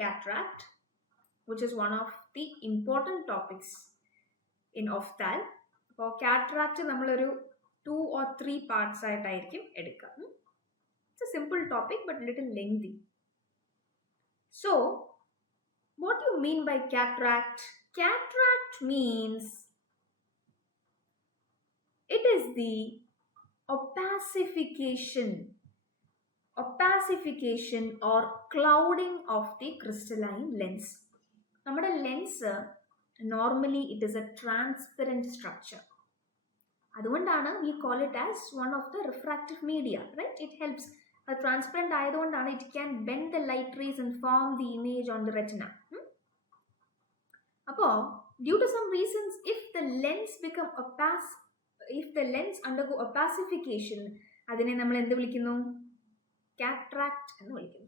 cataract, which is one of the important topics in ophthalm. അപ്പോൾ cataract നമ്മളൊരു 2 or 3 parts ആയിട്ടായിരിക്കും എടുക്കുക. It's a simple topic but little lengthy. So, what do you mean by cataract? Cataract means it is the opacification or clouding of the crystalline lens. നമ്മുടെ lens normally it is a transparent structure. അതുകൊണ്ടാണ് we call it as one of the refractive media, right? It helps. അത് transparent ആയതുകൊണ്ടാണ് it can bend the light rays and form the image on the retina. അപ്പോൾ due to some reasons if the lens undergo opacification, അതിനെ നമ്മൾ എന്ത് വിളിക്കുന്നു? Cataract എന്ന് വിളിക്കുന്നു.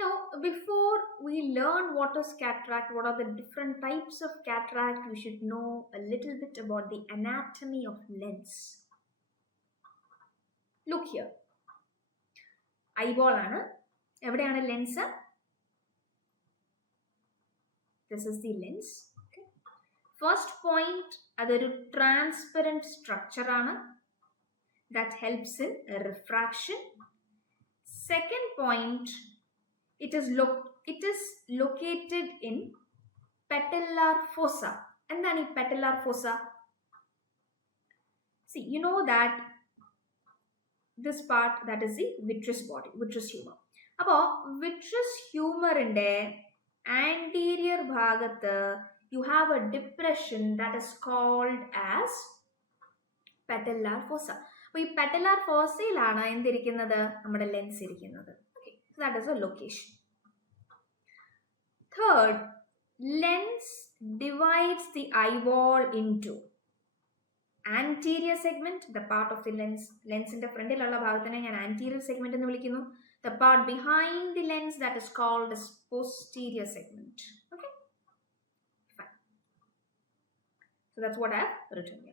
Now, before we learn what is cataract, what are the different types of cataract, we should know a little bit about the anatomy of lens. Look here. Eyeball ആണ്. എവിടെയാണ് lens? This is the lens. Okay. First point, അതൊരു transparent structure ആണ്. That helps in refraction. Second point, it is located in patellar fossa. എന്താണ് ഈ patellar fossa? See, you know that this part, that is the vitreous body, vitreous humor. അപ്പോൾ vitreous humorന്റെ anterior ഭാഗത്ത് you have a depression that is called as patellar fossa. അപ്പോൾ ഈ patellar fossയിലാണ് എന്തിരിക്കുന്നത്? നമ്മുടെ lens ഇരിക്കുന്നത്. So that is a location. Third, lens divides the eyeball into anterior segment, the part of the lens in the front ulla bhagathine njan anterior segment ennu vilikkunnu. The part behind the lens, that is called as posterior segment. Okay, fine. So that's what I have written here.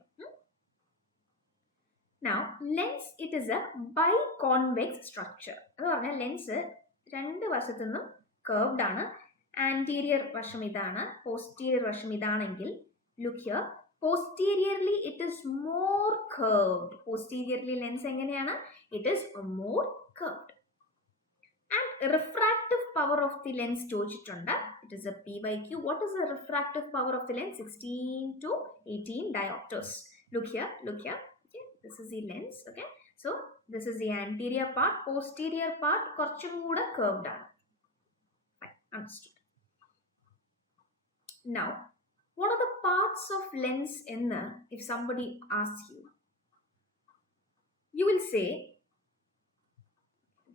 Now, lens, it is a biconvex structure. എന്ന് പറഞ്ഞാൽ lens രണ്ട് വശത്തു നിന്നും curved ആണ്. Anterior വശം ഇതാണ്, posterior വശം ഇതാണെങ്കിൽ, look here, posteriorly it is more curved. Posteriorly lens എങ്ങനെയാണ്? It is more curved. And refractive power of the lens ചോദിച്ചിട്ടുണ്ട്. It is a P/Q. What is the refractive power of the lens? 16 to 18 diopters. Look here. This is the lens. Okay, so this is the anterior part. Posterior part കുറച്ചും കൂടെ curved ആണ്. Fine, understood. Now, what are the parts of lens എന്ന് if somebody asks you, you will say,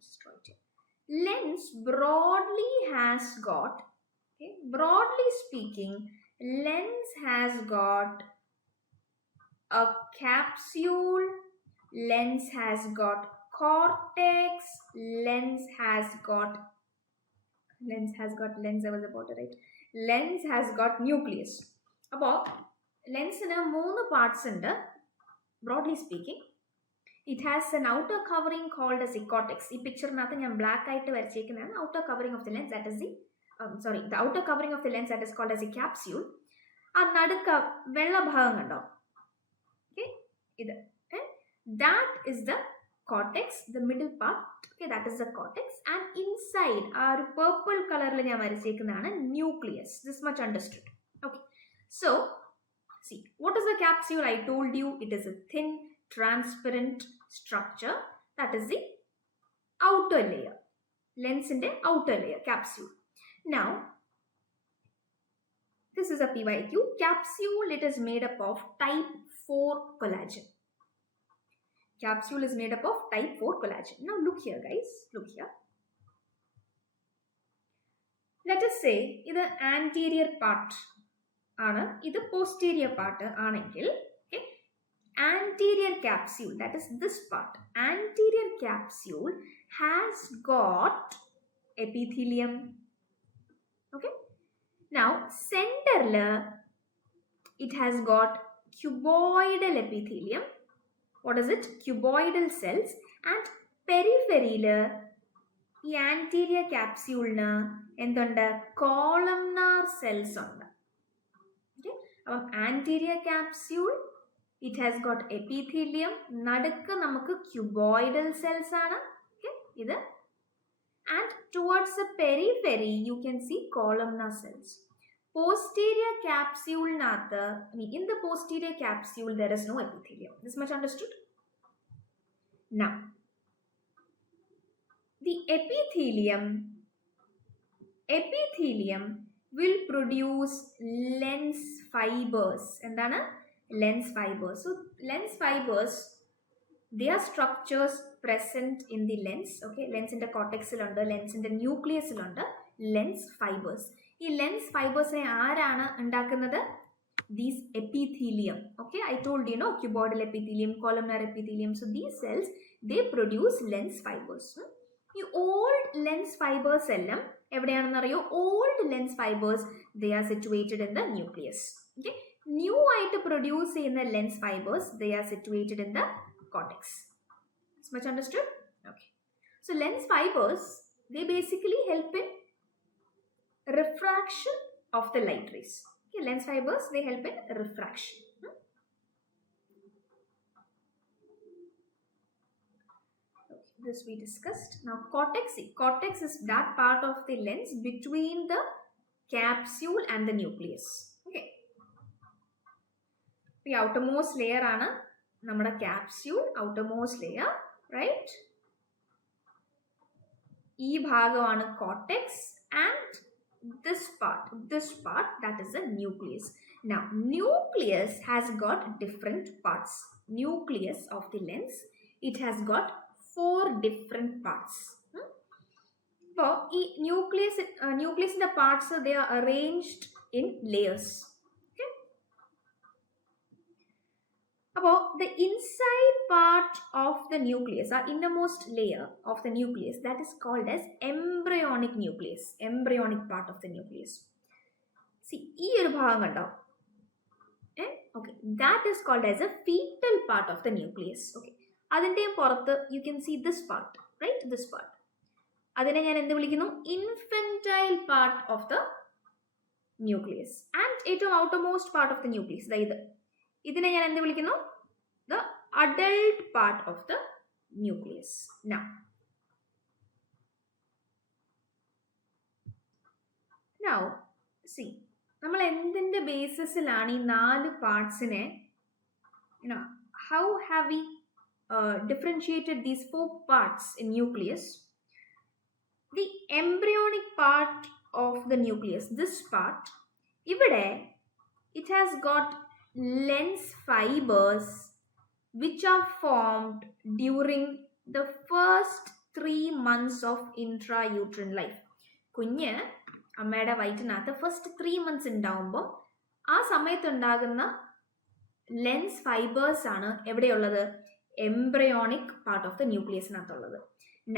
just write here, lens broadly has got, okay, broadly speaking, lens has got a capsule, lens has got cortex, lens has got nucleus. അപ്പോൾ ലെൻസിന് 3 parts ഉണ്ട്. Broadly speaking, it has an outer covering called as the cortex. ഈ പിക്ചറിനകത്ത് ഞാൻ black ആയിട്ട് വരച്ചേക്കുന്നതാണ് outer covering of the lens, that is the the outer covering of the lens, that is called as the capsule. ആ നടുക്ക് വെള്ള ഭാഗം കണ്ടോ? ഇത്, that is the cortex, the middle part. Okay, that is the cortex, and inside ആ ഒരു purple കളറിൽ ഞാൻ വരച്ചേക്കുന്നതാണ് nucleus. This much understood. Okay, so see, what is the capsule? I told you it is a thin transparent structure, that is the outer layer, lens in the outer layer, capsule. Now, this is a P/Q. Capsule, it is made up of type 4 collagen. Capsule is made up of type 4 collagen. Now look here guys, look here. Let us say ഇത് anterior part ആണ്, ഇത് posterior part ആണെങ്കിൽ, okay, anterior capsule, that is this part, anterior capsule has got epithelium. Okay, now center it has got cuboidal epithelium. What is it? Cuboidal cells. And periphery ഈ anterior ക്യാപ്സ്യൂളിന് എന്തുണ്ട്? Columnar cells ഉണ്ട്. Okay, അപ്പം anterior capsule it has got epithelium, നടുക്ക് നമുക്ക് cuboidal cells ആണ്. Okay, ഇത് and towards the periphery you can see columnar cells. Posterior capsule natha, in the posterior capsule there is no epithelium. This much understood? Now, the epithelium will produce lens fibers. Endana? Lens fibers. So, lens fibers, they are structures present in the lens. Okay, lens in the cortex, lens in the nucleus, lens fibers. ഈ lens ഫൈബേഴ്സിനെ ആരാണ് ഉണ്ടാക്കുന്നത്? These epithelium. Okay, I told you know, cuboidal epithelium, columnar epithelium. So these cells they produce lens fibres. ഈ old lens fibres എല്ലാം എവിടെയാണെന്ന് അറിയോ? Old lens fibres they are situated in the nucleus. Okay, new ആയിട്ട് produce ചെയ്യുന്ന lens fibres they are situated in the cortex. Much understood? Okay, so lens fibres they basically help in refraction of the light rays. Okay, lens fibers they help in refraction. Okay, this we discussed. Now cortex is that part of the lens between the capsule and the nucleus. Okay, the outermost layer aanu nammada capsule, outermost layer, right? ee bhagavanu cortex, and this part that is the nucleus. Now nucleus has got different parts. Nucleus of the lens, it has got 4 different parts. So nucleus in the parts they are arranged in layers. Okay, about the inside part of the nucleus, our innermost layer of the nucleus, that is called as embryonic nucleus. Embryonic part of the nucleus. See, ee oru bhagam kando. Okay, that is called as a fetal part of the nucleus. Okay, adinte porathu you can see this part, right? This part, adine njan endu vilikkunnu? Infantile part of the nucleus. And ഏറ്റവും outermost part of the nucleus, ഇതിനെ ഞാൻ എന്ത് വിളിക്കുന്നു? The adult part of the nucleus. Now see, നമ്മൾ എന്തിന്റെ ബേസിസിലാണ് ഈ 4 പാർട്സിനെ, how have we differentiated these 4 parts in nucleus? The embryonic part of the nucleus, this part, ഇവിടെ it has got lens fibers which are formed during the first 3 months of intrauterine life. കുഞ്ഞ് അമ്മയുടെ വയറ്റിനകത്ത് first 3 months ഉണ്ടാവുമ്പോൾ ആ സമയത്തുണ്ടാകുന്ന lens fibres ആണ് എവിടെയുള്ളത്? Embryonic part of the ന്യൂക്ലിയസിനകത്തുള്ളത്.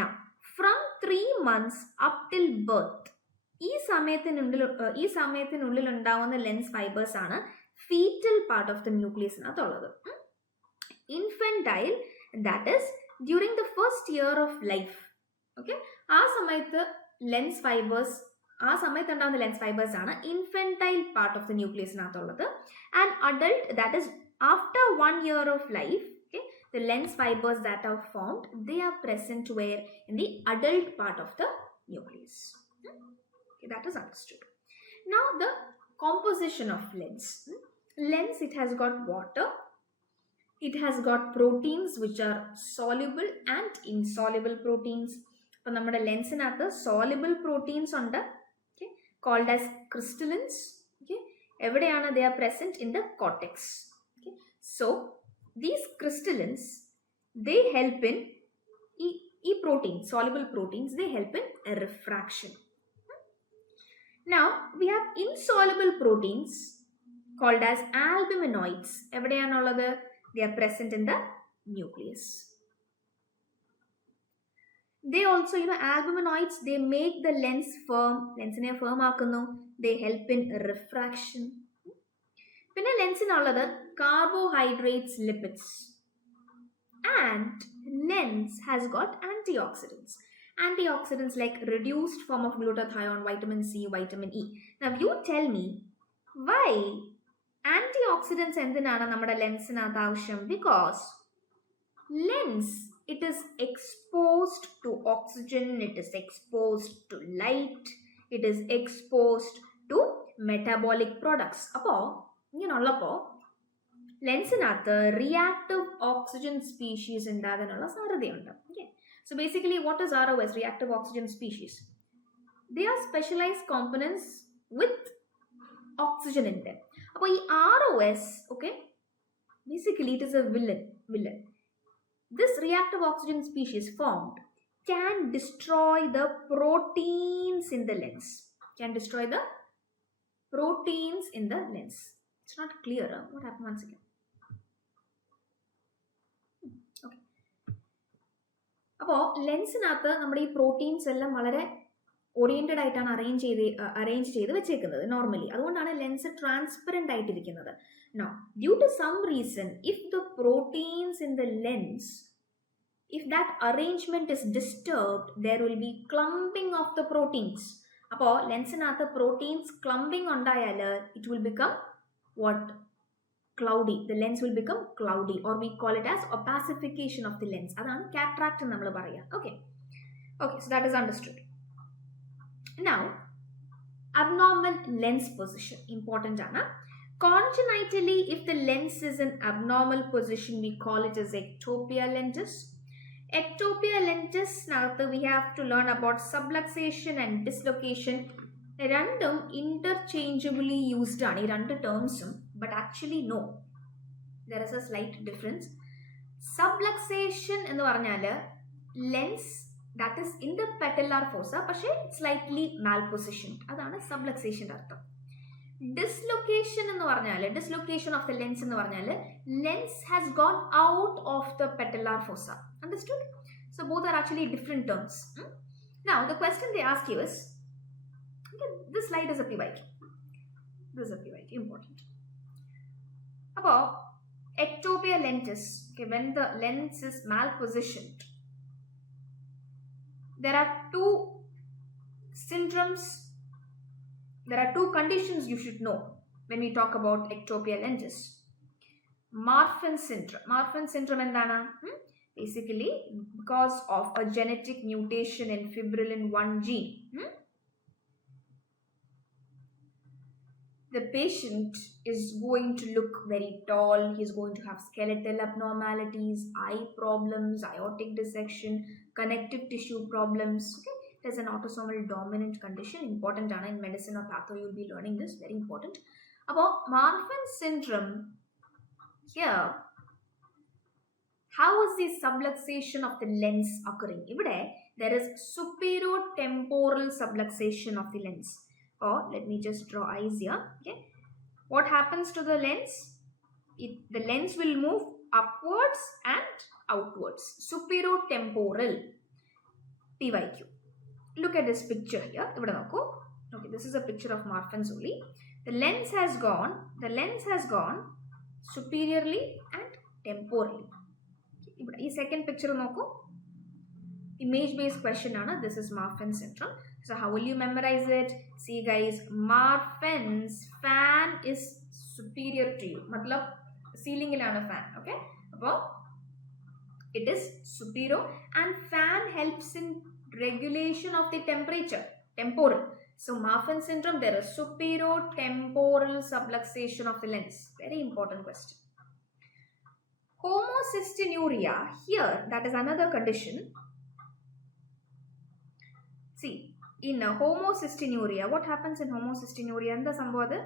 Now from 3 months up till birth, ഈ സമയത്തിനുള്ളിൽ ഉണ്ടാവുന്ന ലെൻസ് ഫൈബേഴ്സ് ആണ് fetal part of the nucleus nathulladu. Infantile, that is during the first year of life. Okay, aa samayathu lens fibers, aa samayathu undavuna lens fibers aanu infantile part of the nucleus nathulladu. And adult, that is after 1 year of life, okay, the lens fibers that are formed, they are present where? In the adult part of the nucleus. Okay, that is understood. Now the composition of lens. Lens, it has got water, it has got proteins which are soluble and insoluble proteins. അപ്പോൾ നമ്മുടെ ലെൻസിനകത്ത് soluble proteins ഉണ്ട്, okay, called as crystallins. Okay, എവിടെയാണ്? they are present in the cortex. Okay, so these crystallins, they help in proteins, soluble proteins, they help in refraction. Now we have insoluble proteins called as albuminoids. എവിടെയാണുള്ളത്? they are present in the nucleus. They also, albuminoids, they make the lens firm. ലെൻസിനെ firm ആക്കുന്നു. they help in refraction. പിന്നെ ലെൻസിനുള്ളത് carbohydrates, lipids. And lens has got antioxidants. antioxidants like reduced form of glutathione, vitamin C, vitamin E. Now you tell me why antioxidants എന്തിനാണ് നമ്മുടെ ലെൻസിനകത്ത് ആവശ്യം? Because lens, it is exposed to oxygen, it is exposed to light, it is exposed to metabolic products. അപ്പോൾ ഇങ്ങനെയുള്ളപ്പോൾ ലെൻസിനകത്ത് reactive oxygen species ഉണ്ടാകാനുള്ള സാധ്യതയുണ്ട്. Okay, so basically what is ROS, reactive oxygen species? They are specialized components with oxygen in them. അപ്പോൾ ഈ ROS, okay, basically it is a villain. This reactive oxygen species formed can destroy the proteins in the lens. It's not clear. What happened once again? Okay. അപ്പോൾ ലെൻസിനകത്ത് നമ്മുടെ ഈ proteins എല്ലാം വളരെ oriented ആയിട്ടാണ് arrange ചെയ്ത് വെച്ചേക്കുന്നത് നോർമലി. അതുകൊണ്ടാണ് ലെൻസ് ട്രാൻസ്പെറന്റ് ആയിട്ടിരിക്കുന്നത്. Now, due to some reason, if the proteins in the lens, if that arrangement is disturbed, there will be clumping of the proteins. അപ്പോൾ ലെൻസിനകത്ത് പ്രോട്ടീൻസ് ക്ലംപിംഗ് ഉണ്ടായാൽ it will become what? Cloudy. The lens will become cloudy, or we call it as opacification of the lens. അതാണ് cataract എന്ന് നമ്മൾ പറയാം. Okay, so that is understood. Now, abnormal lens position important ആണ്. Congenitally, if the lens is in abnormal position, we call it as ectopia lentis. Ectopia lentis, now we have to learn about subluxation and dislocation. രണ്ടും interchangeably used ആണ് ഈ രണ്ട് ടേംസും, but actually no, there is a slight difference. Subluxation എന്ന് പറഞ്ഞാൽ lens that is in the patellar fossa പക്ഷേ slightly malpositioned, അതാണ് subluxationന്റെ അർത്ഥം. Dislocation എന്ന് പറഞ്ഞാൽ, dislocation of the lens എന്ന് പറഞ്ഞാൽ lens has gone out of the patellar fossa. Understood? So both are actually different terms. Now the question they ask you is, okay, this slide is a PYQ. This is a PYQ, important. അപ്പോൾ ectopia lentis, okay, when the lens is malpositioned, there are two syndromes. There are two conditions you should know when we talk about ectopia lentis. Marfan syndrome. Marfan syndrome endana? Basically, because of a genetic mutation in fibrillin 1 gene. The patient is going to look very tall. He is going to have skeletal abnormalities, eye problems, aortic dissection, connective tissue problems. Okay, there's an autosomal dominant condition. Important in medicine or patho, you'll be learning this. Very important. About Marfan syndrome, here, how is the subluxation of the lens occurring? There is superiotemporal subluxation of the lens. Or let me just draw eyes here. Okay, what happens to the lens? The lens will move upwards and outwards. Superiotemporal. PYQ. Look at this picture here. Okay, this is a picture of Marfan's only. The lens has gone superiorly and temporally. This second picture image based question ana. This is Marfan syndrome. So how will you memorize it? See guys, Marfan's fan is superior to you. Matlab ceiling ilana fan. Okay, about it is superior, and fan helps in regulation of the temperature, temporal. So Marfan syndrome, there is superiotemporal subluxation of the lens. Very important question. Homocystinuria, here that is another condition. See, in homocystinuria, what happens in homocystinuria? And the sambodha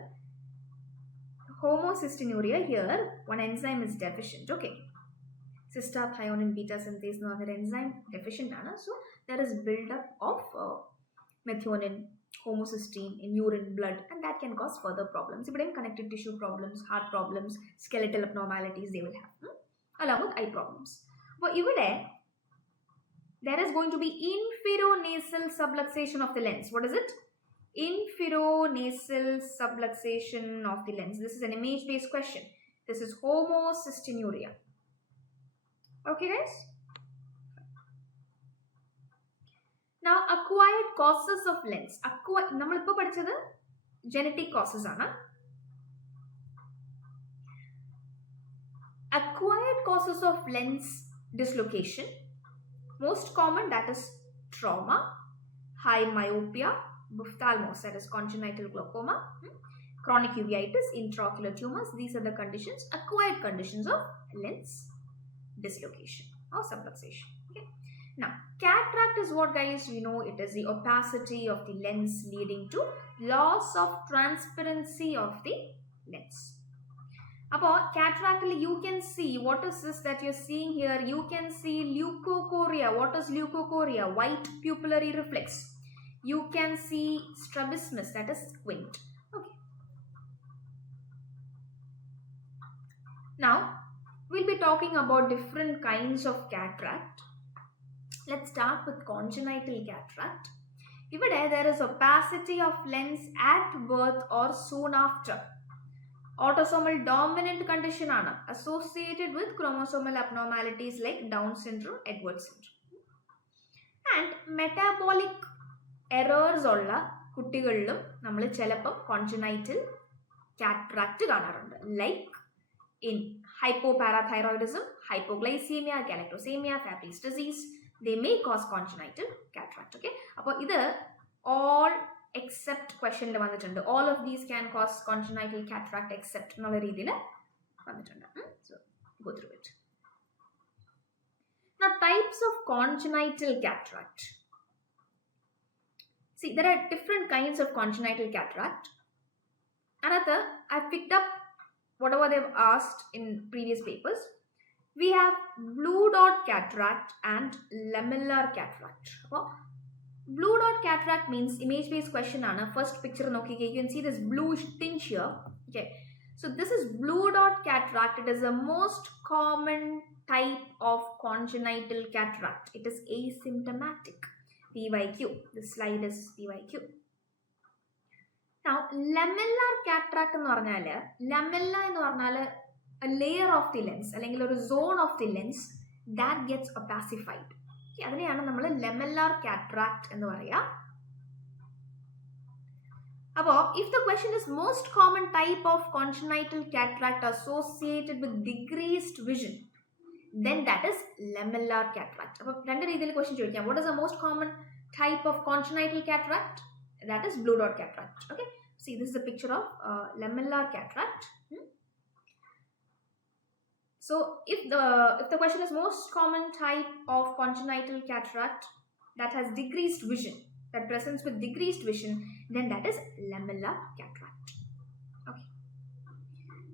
homocystinuria, here one enzyme is deficient. Okay, cystathionein beta synthase no other enzyme deficient ana. So there is buildup of methionine, homocysteine in urine, blood, and that can cause further problems. If connective tissue problems, heart problems, skeletal abnormalities they will have, along with eye problems. But there is going to be inferonasal subluxation of the lens. What is it? Inferonasal subluxation of the lens. This is an image based question. This is homocystinuria. Okay guys? Now, acquired causes of lens. നമ്മളിപ്പോൾ പഠിച്ചത് genetic causes ആണ്. Acquired causes of lens dislocation. Most common, that is trauma, high myopia, ophthalmos, that is congenital glaucoma, chronic uveitis, intraocular tumors. These are the conditions, acquired conditions of lens dislocation or subluxation. Okay. Now, cataract is what, guys? You know, it is the opacity of the lens leading to loss of transparency of the lens. About cataract, you can see, what is this that you're seeing here? You can see leukocoria. What is leukocoria? White pupillary reflex. You can see strabismus, that is squint. Okay. Now, we'll be talking about different kinds of cataract. Let's start with congenital cataract. Here there is opacity of lens at birth or soon after. Autosomal dominant condition ആണ്, associated with chromosomal abnormalities like Down syndrome, Edwards syndrome. And metabolic errors ഉള്ള കുട്ടികളിലും നമ്മൾ ചിലപ്പോൾ congenital cataract കാണാറുണ്ട്. Like in hypoparathyroidism, hypoglycemia, galactosemia, Fabry's disease, they may cause congenital cataract. Okay, അപ്പോൾ ഇത് all except questionൽ വന്നിട്ടുണ്ട്. All of these can cause congenital cataract except എന്നുള്ള രീതിയിൽ വന്നിട്ടുണ്ട്. So go through it. Now, types of congenital cataract. See, there are different kinds of congenital cataract. Another, I picked up whatever they've asked in previous papers. We have blue dot cataract and lamellar cataract. Blue dot cataract means image based question ആണ്. First picture നോക്കിക്കേ, you can see this bluish tinge here. Okay, so this is blue dot cataract. It is the most common type of congenital cataract. It is asymptomatic. PYQ. This slide is PYQ. Now, lamellar cataract എന്ന് പറഞ്ഞാൽ, lamella എന്ന് പറഞ്ഞാൽ a layer of the lens അല്ലെങ്കിൽ ഒരു zone of the lens that gets opacified. അതിനെയാണ് നമ്മൾ ലെമല്ലാർ cataract എന്ന് പറയുക. അപ്പോൾ if the question is most common type of congenital cataract associated with decreased vision, then that is lamellar cataract. അപ്പോൾ രണ്ട് രീതിയിൽ ക്വസ്റ്റ്യൻ ചോദിക്കാം. What is the most common type of congenital cataract? That is blue dot cataract. Okay, see, this is a picture of lamellar cataract. So if the question is most common type of congenital cataract that has decreased vision, that presents with decreased vision, then that is lamellar cataract. Okay.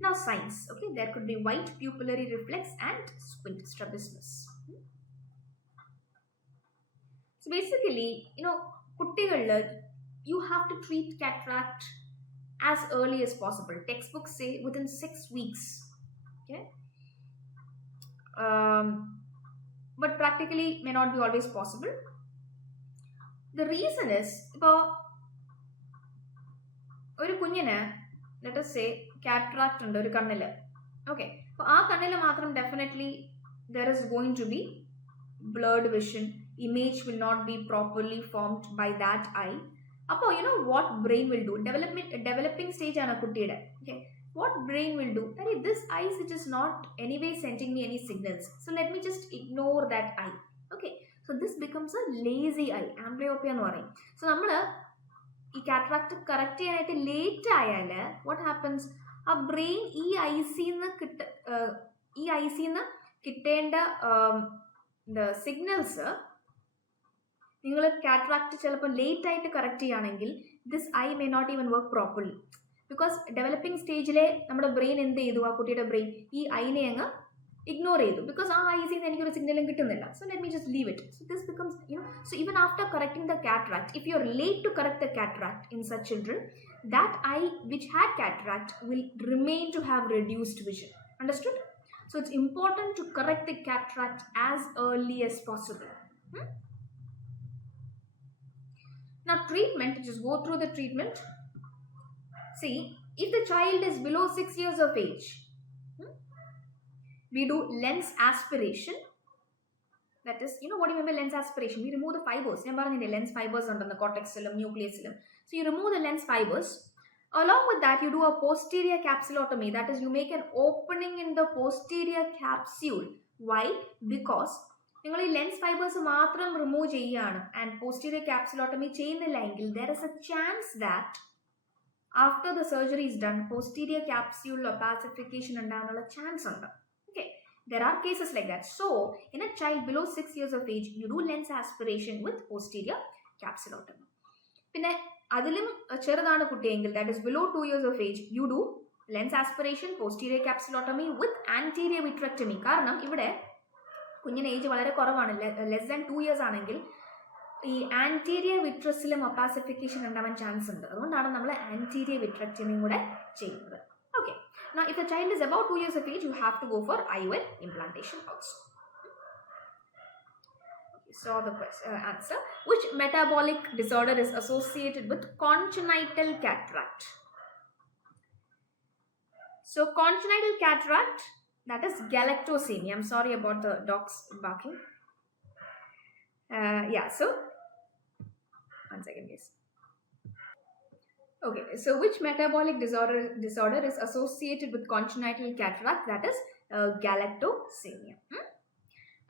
Now, signs. Okay, there could be white pupillary reflex and squint, strabismus. So basically, you know, kuttigalil you have to treat cataract as early as possible. Textbooks say within 6 weeks. Okay. But practically may not be always possible. The reason is, ഇപ്പോൾ ഒരു കുഞ്ഞിന് let us say cataract ഉണ്ട് ഒരു കണ്ണിൽ. Okay, അപ്പോൾ ആ കണ്ണിൽ മാത്രം definitely there is going to be blurred vision. Image will not be properly formed by that eye. അപ്പോൾ you know what brain will do? Developing stage ആണ് കുട്ടിയുടെ. Okay, what brain will do? This eye it is not anyway sending me any signals, so let me just ignore that eye. Okay, so this becomes a lazy eye, amblyopia എന്ന് പറയും. So നമ്മൾ ഈ cataract correct ചെയ്യാനായിട്ട് late ആയാൽ what happens? ആ brain ഈ ഐസിന്ന് കിട്ടേണ്ട signals നിങ്ങൾ കാറ്ററാക്ട് ചിലപ്പോൾ ലേറ്റ് ആയിട്ട് കറക്റ്റ് ചെയ്യുകയാണെങ്കിൽ this eye may not even work properly. Because developing സ്റ്റേജിലെ നമ്മുടെ ബ്രെയിൻ എന്ത് ചെയ്തു, ആ കുട്ടിയുടെ ബ്രെയിൻ ഈ ഐനെ അങ്ങ് ഇഗ്നോർ ചെയ്തു. ബിക്കോസ് ആ ഐസിൽ നിന്ന് എനിക്കൊരു സിഗ്നലും കിട്ടുന്നില്ല. So let me just leave it. So this becomes so even after correcting the cataract, if you are late to correct the cataract in such children, that eye which had cataract will remain to have reduced vision. Understood? So it's important to correct the cataract as early as possible. Now treatment, just go through the treatment. See, if the child is below 6 years of age, we do lens aspiration That is, what do you mean by lens aspiration? We remove the fibers. ഞാൻ പറഞ്ഞില്ലേ lens fibers ഉണ്ടെന്ന് cortexിലും nucleusലും. So you remove the lens fibers. Along with that, you do a posterior capsulotomy. That is, you make an opening in the posterior capsule. Why? Because നിങ്ങൾ ഈ lens fibres മാത്രം remove ചെയ്യുകയാണ് and posterior capsulotomy ചെയ്യുന്നില്ല എങ്കിൽ there is a chance that after the surgery is done posterior ക്യാപ്സ്യൂളിൽ opacification ഉണ്ടാകാനുള്ള chance ഉണ്ട്. Okay, there are cases like that. So in a child below 6 years of age, you do lens aspiration with posterior capsulotomy. പിന്നെ അതിലും ചെറുതാണ് കുട്ടിയെങ്കിൽ, that is below 2 years of age, you do lens aspiration, posterior capsulotomy with anterior vitrectomy. കാരണം ഇവിടെ കുഞ്ഞിന് age വളരെ കുറവാണ്, less than 2 years ആണെങ്കിൽ ഈ ആൻറ്റീരിയർ വിട്രസിലും ഒപ്പാസിഫിക്കേഷൻ ഉണ്ടാവാൻ ചാൻസ് ഉണ്ട്. അതുകൊണ്ടാണ് നമ്മൾ ആൻറ്റീരിയർ വിട്രക്ടമിയും കൂടെ ചെയ്യുന്നത്. Okay, now if the child is about 2 years of age, you have to go for IOL implantation also. Okay, so the answer, which metabolic disorder is associated with congenital cataract? So congenital cataract, that is galactosemia. I'm sorry about the dogs barking. So one second, guys. Okay, so which metabolic disorder is associated with congenital cataract? That is galactosemia.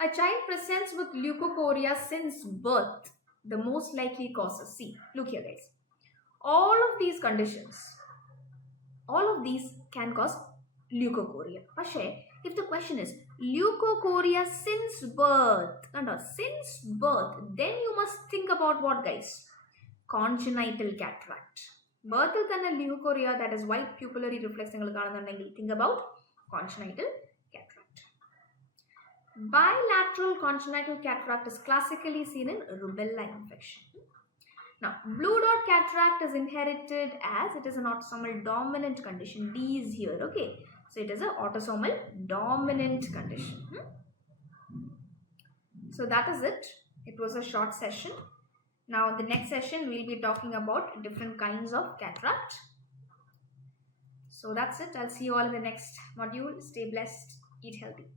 A child presents with leukocoria since birth. The most likely causes. See, look here, guys. All of these conditions, all of these can cause leukocoria. പക്ഷേ if the question is leukocoria since birth, then you must think about what, guys? Congenital cataract. Birthil thanne leukocoria, that is white pupillary reflex ningal കാണുന്നുണ്ടെങ്കിൽ think about congenital cataract. Bilateral congenital cataract is classically seen in rubella infection. Now, blue dot cataract is inherited as it is an autosomal dominant condition. D is here, okay? So it is an autosomal dominant condition. So that is it. It was a short session. Now in the next session, we'll be talking about different kinds of cataract. So that's it. I'll see you all in the next module. Stay blessed. Eat healthy.